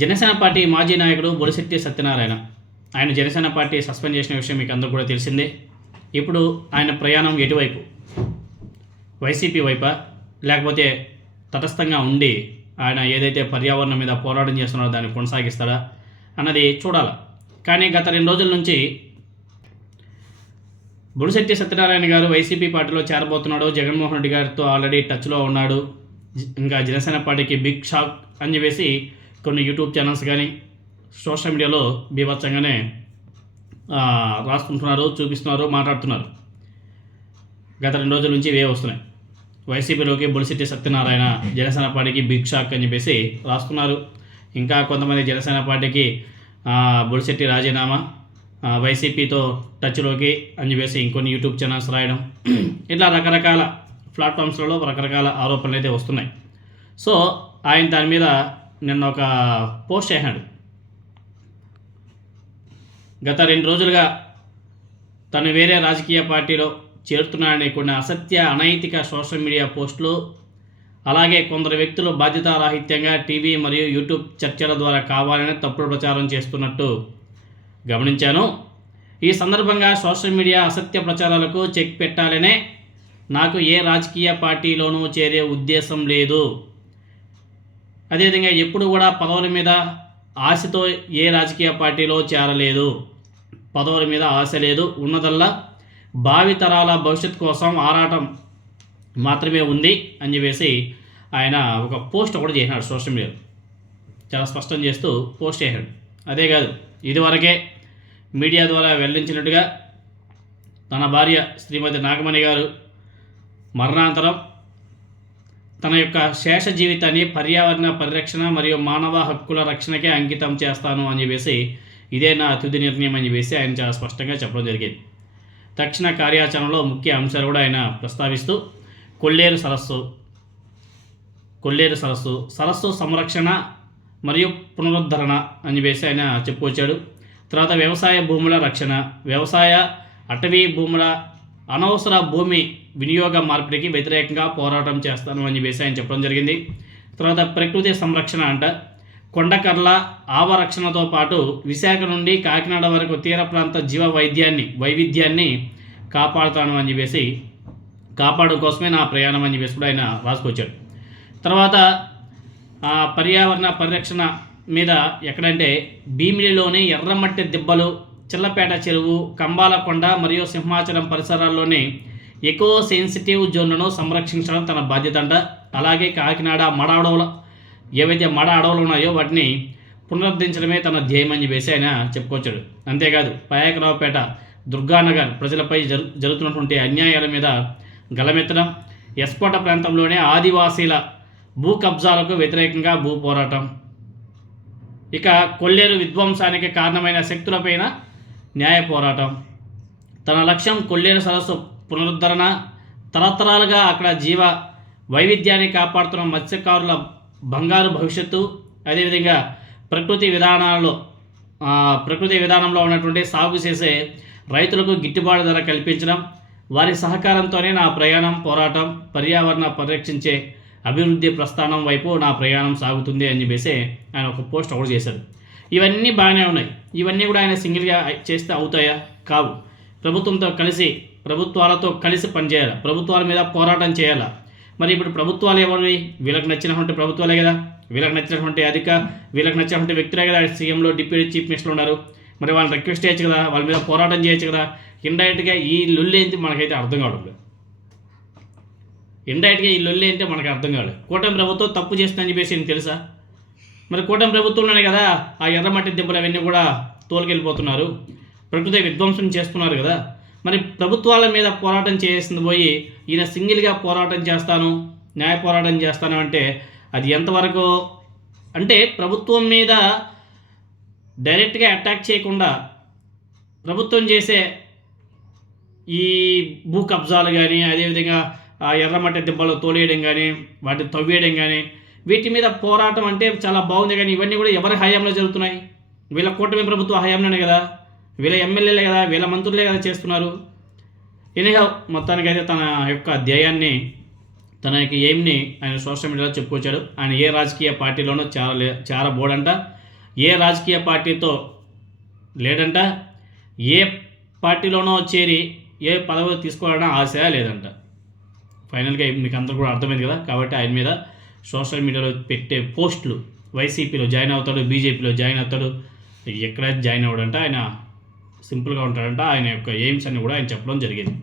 Janasena party మాజీ నాయకుడు బొలిశెట్టి సత్యనారాయణ ఆయన జనసేన పార్టీ సస్పెండ్ చేసిన విషయం మీకు అందరూ కూడా తెలిసిందే. ఇప్పుడు ఆయన ప్రయాణం ఎటువైపు, వైసీపీ వైపా లేకపోతే తటస్థంగా ఉండి ఆయన ఏదైతే పర్యావరణం మీద పోరాటం చేస్తున్నారో దాన్ని కొనసాగిస్తాడా అన్నది చూడాలి. కానీ గత 2 రోజుల నుంచి బొలిశెట్టి సత్యనారాయణ గారు వైసీపీ పార్టీలో చేరబోతున్నాడు, జగన్మోహన్ రెడ్డి గారితో ఆల్రెడీ టచ్లో ఉన్నాడు, ఇంకా జనసేన పార్టీకి బిగ్ షాక్ అని చెప్పేసి కొన్ని యూట్యూబ్ ఛానల్స్ కానీ సోషల్ మీడియాలో బీభత్సంగానే రాసుకుంటున్నారు, చూపిస్తున్నారు, మాట్లాడుతున్నారు. గత 2 రోజుల నుంచి ఇవే వస్తున్నాయి. వైసీపీలోకి బొలిశెట్టి సత్యనారాయణ జనసేన పార్టీకి బిగ్ షాక్ అని చెప్పేసి రాస్తున్నారు. ఇంకా కొంతమంది జనసేన పార్టీకి బొలిశెట్టి రాజీనామా, వైసీపీతో టచ్లోకి అని చెప్పేసి ఇంకొన్ని యూట్యూబ్ ఛానల్స్ రాయడం, ఇట్లా రకరకాల ప్లాట్ఫామ్స్లలో రకరకాల ఆరోపణలు అయితే వస్తున్నాయి. సో ఆయన దాని మీద నిన్న ఒక పోస్ట్ చేశాడు. గత 2 రోజులుగా తను వేరే రాజకీయ పార్టీలో చేరుతున్నాడని కొన్ని అసత్య అనైతిక సోషల్ మీడియా పోస్టులు, అలాగే కొందరు వ్యక్తులు బాధ్యతారాహిత్యంగా టీవీ మరియు యూట్యూబ్ చర్చల ద్వారా కావాలని తప్పుడు ప్రచారం చేస్తున్నట్టు గమనించాను. ఈ సందర్భంగా సోషల్ మీడియా అసత్య ప్రచారాలకు చెక్ పెట్టాలనే నాకు ఏ రాజకీయ పార్టీలోనూ చేరే ఉద్దేశం లేదు. అదేవిధంగా ఎప్పుడు కూడా పదవుల మీద ఆశతో ఏ రాజకీయ పార్టీలో చేరలేదు. పదవుల మీద ఆశ లేదు, ఉన్నదల్లా భావితరాల భవిష్యత్తు కోసం ఆరాటం మాత్రమే ఉంది అని చెప్పేసి ఆయన ఒక పోస్ట్ ఒకటి చేసినాడు సోషల్ మీడియాలో. చాలా స్పష్టం చేస్తూ పోస్ట్ చేశాడు. అదే కాదు, ఇదివరకే మీడియా ద్వారా వెల్లడించినట్టుగా తన భార్య శ్రీమతి నాగమణి గారు మరణాంతరం తన యొక్క శేష జీవితాన్ని పర్యావరణ పరిరక్షణ మరియు మానవ హక్కుల రక్షణకే అంకితం చేస్తాను అని చెప్పేసి ఇదే నా తుది నిర్ణయం అని చెప్పేసి ఆయన చాలా స్పష్టంగా చెప్పడం జరిగింది. తక్షణ కార్యాచరణలో ముఖ్య అంశాలు కూడా ఆయన ప్రస్తావిస్తూ కొల్లేరు సరస్సు సంరక్షణ మరియు పునరుద్ధరణ అని చెప్పేసి ఆయన చెప్పుకొచ్చాడు. తర్వాత వ్యవసాయ భూముల రక్షణ, వ్యవసాయ అటవీ భూముల అనవసర భూమి వినియోగ మార్పిడికి వ్యతిరేకంగా పోరాటం చేస్తాను అని చెప్పేసి ఆయన చెప్పడం జరిగింది. తర్వాత ప్రకృతి సంరక్షణ అంట, కొండకర్ల ఆవరక్షణతో పాటు విశాఖ నుండి కాకినాడ వరకు తీర ప్రాంత జీవ వైవిధ్యాన్ని కాపాడుతాను అని చెప్పేసి, కాపాడు కోసమే నా ప్రయాణం అని చెప్పేసి కూడా ఆయన రాసుకొచ్చాడు. తర్వాత పర్యావరణ పరిరక్షణ మీద ఎక్కడంటే భీమిలిలోని ఎర్రమట్టి దిబ్బలు, చిల్లపేట చెరువు, కంబాలకొండ మరియు సింహాచలం పరిసరాల్లోని ఎకో సెన్సిటివ్ జోన్లను సంరక్షించడం తన బాధ్యత అంట. అలాగే కాకినాడ మడ అడవులు ఉన్నాయో వాటిని పునరుద్ధరించడమే తన ధ్యేయం అని చెప్పేసి ఆయన చెప్పుకొచ్చాడు. అంతేకాదు పాయకరావుపేట, దుర్గానగర్ ప్రజలపై జరుగుతున్నటువంటి అన్యాయాల మీద గలమెత్తడం, ఎస్కోట ప్రాంతంలోనే ఆదివాసీల భూ కబ్జాలకు వ్యతిరేకంగా భూ పోరాటం, ఇక కొల్లేరు విధ్వంసానికి కారణమైన శక్తులపైన న్యాయ పోరాటం. తన లక్ష్యం కొల్లేరు సరస్సు పునరుద్ధరణ, తరతరాలుగా అక్కడ జీవ వైవిధ్యాన్ని కాపాడుతున్న మత్స్యకారుల బంగారు భవిష్యత్తు, అదేవిధంగా ప్రకృతి విధానంలో ఉన్నటువంటి సాగు చేసే రైతులకు గిట్టుబాటు ధర కల్పించడం, వారి సహకారంతోనే నా ప్రయాణం పోరాటం పర్యావరణ పరిరక్షించే అభివృద్ధి ప్రస్థానం వైపు నా ప్రయాణం సాగుతుంది అని చెప్పేసి ఆయన ఒక పోస్ట్ ఒకటి చేశారు. ఇవన్నీ బాగానే ఉన్నాయి. ఇవన్నీ కూడా ఆయన సింగిల్గా చేస్తే అవుతాయా? కావు. ప్రభుత్వాలతో కలిసి పనిచేయాలి, ప్రభుత్వాల మీద పోరాటం చేయాలి. మరి ఇప్పుడు ప్రభుత్వాలు ఎవరివి? వీళ్ళకి నచ్చినటువంటి ప్రభుత్వాలే కదా, వీళ్ళకి నచ్చినటువంటి వ్యక్తులే కదా సీఎంలో, డిప్యూటీ చీఫ్ మినిస్టర్లు ఉన్నారు. మరి వాళ్ళని రిక్వెస్ట్ చేయొచ్చు కదా, వాళ్ళ మీద పోరాటం చేయొచ్చు కదా. ఇండైరెక్ట్గా ఈ లొల్లి ఏంటి మనకైతే అర్థం కావడం లేదు. మనకు అర్థం కాలేదు. కూటమి ప్రభుత్వం తప్పు చేస్తుందని చెప్పేసి నీకు తెలుసా? మరి కూటమి ప్రభుత్వంలోనే కదా ఆ ఎర్రమట్టి దెబ్బలు అవన్నీ కూడా తోలుకెళ్ళిపోతున్నారు, ప్రకృతి విధ్వంసం చేస్తున్నారు కదా. మరి ప్రభుత్వాల మీద పోరాటం చేసింది పోయి ఈయన సింగిల్గా పోరాటం చేస్తాను, న్యాయ పోరాటం చేస్తాను అంటే అది ఎంతవరకు? అంటే ప్రభుత్వం మీద డైరెక్ట్గా అటాక్ చేయకుండా ప్రభుత్వం చేసే ఈ భూ కబ్జాలు కానీ, అదేవిధంగా ఆ ఎర్రమట్టి దెబ్బలు తోలేయడం కానీ, వాటిని తవ్వేయడం కానీ, వీటి మీద పోరాటం అంటే చాలా బాగుంది. కానీ ఇవన్నీ కూడా ఎవరి హయాంలో జరుగుతున్నాయి? వీళ్ళ కూటమి ప్రభుత్వ హయాంలోనే కదా, వీళ్ళ ఎమ్మెల్యేలే కదా, వీళ్ళ మంత్రులే కదా చేస్తున్నారు. ఎనీహౌ మొత్తానికైతే తన యొక్క ధ్యేయాన్ని, తన యొక్క ఎయిమ్ని ఆయన సోషల్ మీడియాలో చెప్పుకొచ్చాడు. ఆయన ఏ రాజకీయ పార్టీలోనూ చేరబోడంట. ఏ రాజకీయ పార్టీతో లేడంట, ఏ పార్టీలోనో చేరి ఏ పదవి తీసుకోవాలన్నా ఆశ లేదంట. ఫైనల్గా మీకు అందరూ కూడా అర్థమైంది కదా. కాబట్టి ఆయన మీద సోషల్ మీడియాలో పెట్టే పోస్టులు, వైసీపీలో జాయిన్ అవుతాడు, బీజేపీలో జాయిన్ అవుతాడు, ఎక్కడైతే జాయిన్ అవ్వడంట, ఆయన సింపుల్గా ఉంటాడంట. ఆయన యొక్క ఎయిమ్స్ అన్ని కూడా ఆయన చెప్పడం జరిగింది.